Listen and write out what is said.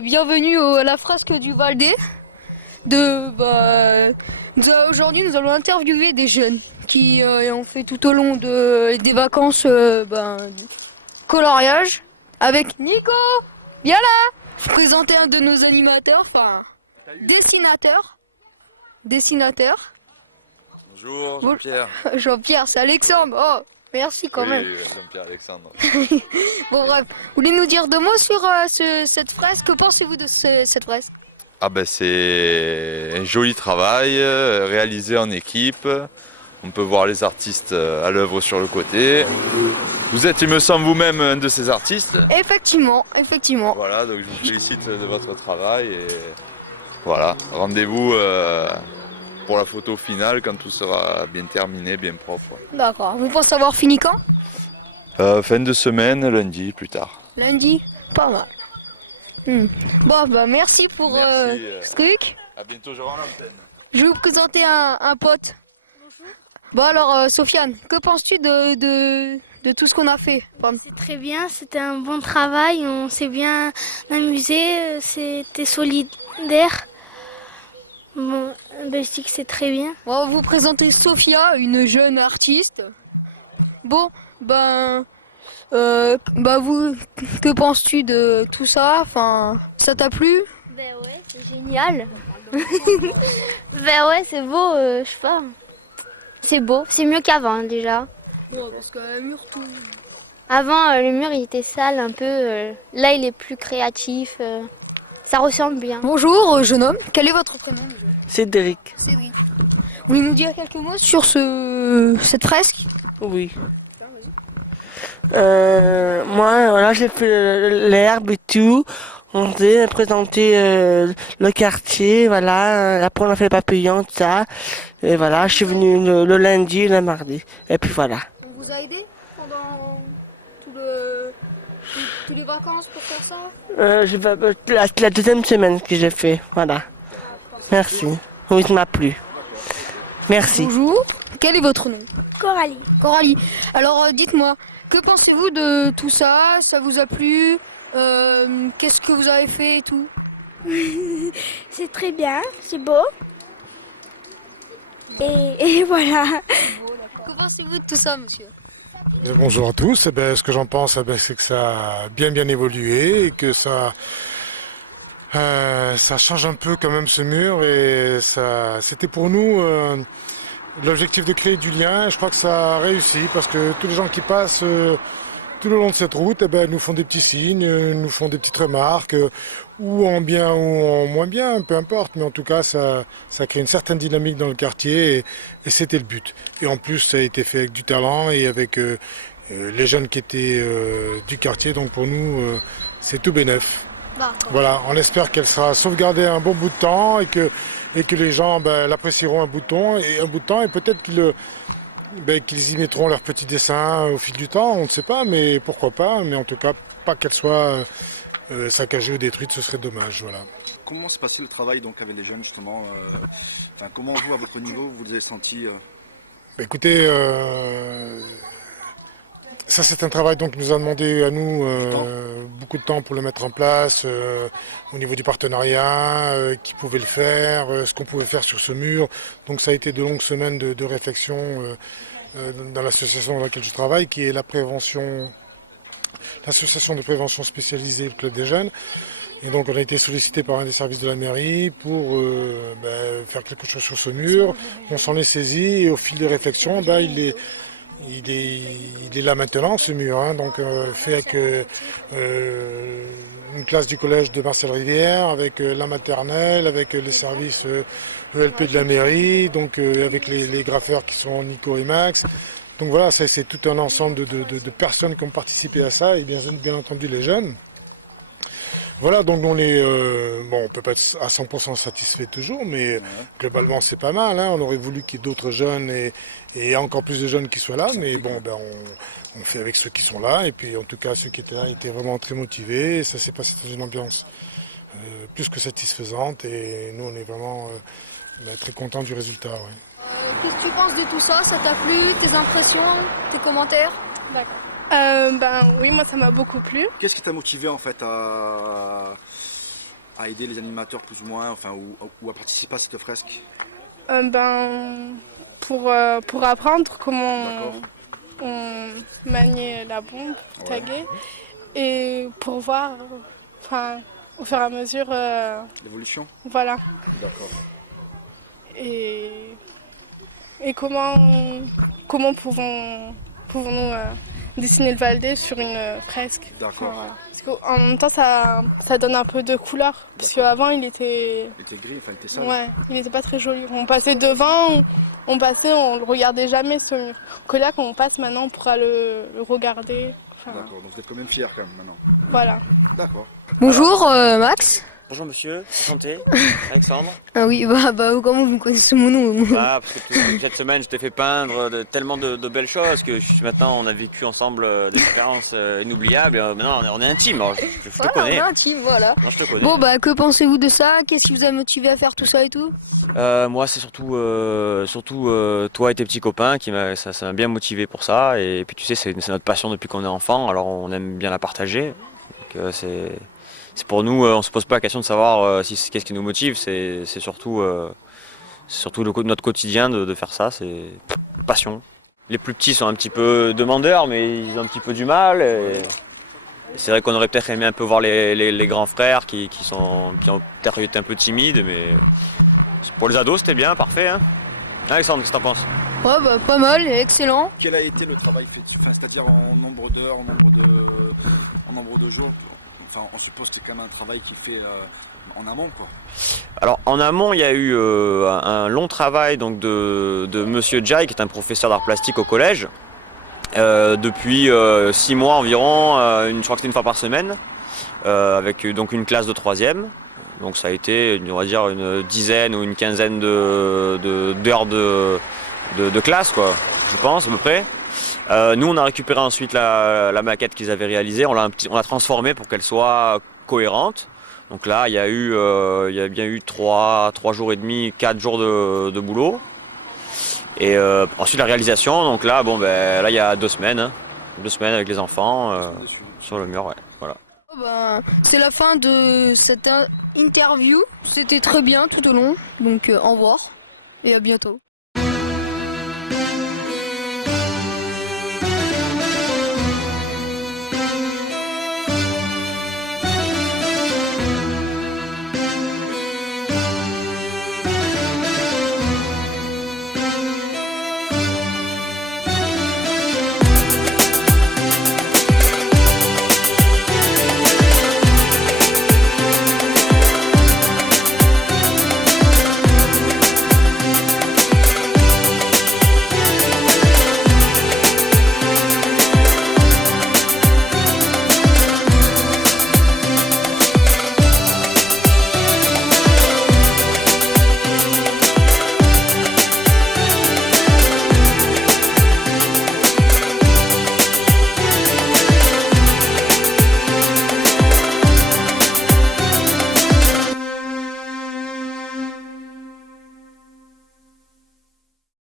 bienvenue à la fresque du Valdez. Aujourd'hui, nous allons interviewer des jeunes qui ont fait tout au long des vacances coloriage avec Nico. Viens là, je vais présenter un de nos animateurs, dessinateur. Bonjour, Jean-Pierre. Jean-Pierre, c'est Alexandre. Oh, merci quand même. Oui, Jean-Pierre Alexandre. Bon bref, vous voulez nous dire deux mots sur cette fresque? Que pensez-vous de cette fresque? Ah ben c'est un joli travail réalisé en équipe. On peut voir les artistes à l'œuvre sur le côté. Vous êtes, il me semble, vous-même un de ces artistes. Effectivement. Voilà, donc je vous félicite de votre travail et voilà, rendez-vous pour la photo finale quand tout sera bien terminé, bien propre. D'accord. Vous pensez avoir fini quand? Fin de semaine, lundi, plus tard. Lundi? Pas mal. Bon, merci pour Merci, ce truc. À bientôt, je rends l'antenne. Je vais vous présenter un pote. Bon alors, Sofiane, que penses-tu de tout ce qu'on a fait? C'est très bien, c'était un bon travail, on s'est bien amusé, c'était solidaire. Bon, Belgique, c'est très bien. On va vous présenter Sophia, une jeune artiste. Bon, vous, que penses-tu de tout ça? Enfin, ça t'a plu? Ben ouais, c'est génial. Ben ouais, c'est beau, je sais pas. C'est beau, c'est mieux qu'avant déjà. Ouais, parce que le mur tout. Avant, le mur il était sale un peu, là il est plus créatif, ça ressemble bien. Bonjour, jeune homme. Quel est votre prénom déjà? Cédric. Cédric. Vous voulez nous dire quelques mots sur cette fresque? Oui. Moi, voilà, j'ai fait l'herbe et tout. On s'est présenté le quartier, voilà. Après, on a fait les papillons, tout ça. Et voilà, je suis venu le lundi et le mardi. Et puis voilà. On vous a aidé pendant tous les vacances pour faire ça? La deuxième semaine que j'ai fait, voilà. Merci. Oui, ça m'a plu. Merci. Bonjour. Quel est votre nom? Coralie. Coralie. Alors, dites-moi, que pensez-vous de tout ça? Ça vous a plu? Qu'est-ce que vous avez fait et tout? C'est très bien, c'est beau. Et voilà. Que pensez-vous de tout ça, monsieur? Bonjour à tous. Ce que j'en pense, c'est que ça a bien évolué et que ça change un peu quand même ce mur. Et c'était pour nous l'objectif de créer du lien. Je crois que ça a réussi parce que tous les gens qui passent tout le long de cette route nous font des petits signes, nous font des petites remarques, ou en bien ou en moins bien, peu importe. Mais en tout cas, ça crée une certaine dynamique dans le quartier et c'était le but. Et en plus, ça a été fait avec du talent et avec les jeunes qui étaient du quartier. Donc pour nous, c'est tout bénef. Voilà, on espère qu'elle sera sauvegardée un bon bout de temps et que les gens l'apprécieront un bout de temps et peut-être qu'ils y mettront leurs petits dessins au fil du temps, on ne sait pas, mais pourquoi pas. Mais en tout cas, pas qu'elle soit saccagée ou détruite, ce serait dommage. Voilà. Comment se passait le travail donc avec les jeunes justement comment vous, à votre niveau, vous les avez sentis Écoutez, ça c'est un travail qui nous a demandé à nous beaucoup de temps pour le mettre en place, au niveau du partenariat, qui pouvait le faire, ce qu'on pouvait faire sur ce mur. Donc ça a été de longues semaines de réflexion dans l'association dans laquelle je travaille, qui est l'association de prévention spécialisée, le Club des jeunes. Et donc on a été sollicité par un des services de la mairie pour faire quelque chose sur ce mur. On s'en est saisi et au fil des réflexions, il est là maintenant, ce mur, donc fait avec une classe du collège de Marcel Rivière, avec la maternelle, avec les services ELP de la mairie, donc avec les graffeurs qui sont Nico et Max. Donc voilà, c'est tout un ensemble de personnes qui ont participé à ça, et bien entendu les jeunes. Voilà, donc on ne peut pas être à 100% satisfait toujours, mais globalement c'est pas mal. On aurait voulu qu'il y ait d'autres jeunes et encore plus de jeunes qui soient là, mais bon, on fait avec ceux qui sont là. Et puis en tout cas, ceux qui étaient là étaient vraiment très motivés. Et ça s'est passé dans une ambiance plus que satisfaisante. Et nous, on est vraiment très contents du résultat. Ouais. Qu'est-ce que tu penses de tout ça? Ça t'a plu? Tes impressions? Tes commentaires? Oui, moi ça m'a beaucoup plu. Qu'est-ce qui t'a motivé en fait à aider les animateurs plus ou moins, enfin, ou à participer à cette fresque? Pour apprendre comment D'accord. on maniait la bombe Ouais. taguée et pour voir, enfin, au fur et à mesure, L'évolution? voilà. D'accord. Et comment pouvons-nous dessiner le Valdez sur une fresque. D'accord. Enfin, voilà. Parce qu'en même temps, ça donne un peu de couleur. Parce D'accord. qu'avant, il était... Il était gris, enfin, il était sale. Ouais, il était pas très joli. On passait devant, on le regardait jamais ce mur. Que là, quand on passe maintenant, on pourra le regarder. Enfin, D'accord, donc vous êtes quand même fiers quand même maintenant. voilà. D'accord. Bonjour Max. Bonjour monsieur, santé, Alexandre. Ah oui, comment vous connaissez mon nom? Ah, parce que cette semaine je t'ai fait peindre tellement de belles choses que maintenant on a vécu ensemble des expériences inoubliables. Maintenant on est intimes, alors, je te Voilà, on connais. est intime, voilà. Non, je te connais. Bon que pensez-vous de ça? Qu'est-ce qui vous a motivé à faire tout ça et tout? Moi c'est surtout toi et tes petits copains ça m'a bien motivé pour ça. Et puis tu sais c'est notre passion depuis qu'on est enfant, alors on aime bien la partager. Donc, c'est pour nous, on se pose pas la question de savoir qu'est-ce qui nous motive, c'est surtout notre quotidien de faire ça, c'est passion. Les plus petits sont un petit peu demandeurs, mais ils ont un petit peu du mal. Et c'est vrai qu'on aurait peut-être aimé un peu voir les grands frères qui ont peut-être été un peu timides, mais pour les ados c'était bien, parfait. Hein. Alexandre, qu'est-ce que t'en penses? Ouais, pas mal, excellent. Quel a été le travail fait, enfin, c'est-à-dire en nombre d'heures, en nombre de jours? Enfin, on suppose que c'est quand même un travail qu'il fait en amont, quoi. Alors en amont, il y a eu un long travail donc, de Monsieur Jai, qui est un professeur d'art plastique au collège, depuis 6 mois environ, je crois que c'était une fois par semaine, avec donc une classe de 3e. Donc ça a été, on va dire, une dizaine ou une quinzaine d'heures de classe, quoi, je pense, à peu près. Nous, on a récupéré ensuite la maquette qu'ils avaient réalisée, on l'a transformée pour qu'elle soit cohérente. Donc là, il y a bien eu 3 jours et demi, 4 jours de boulot. Et ensuite la réalisation, donc là, là il y a 2 semaines, hein, 2 semaines avec les enfants sur le mur, ouais, voilà. C'est la fin de cette interview. C'était très bien tout au long. Donc au revoir et à bientôt.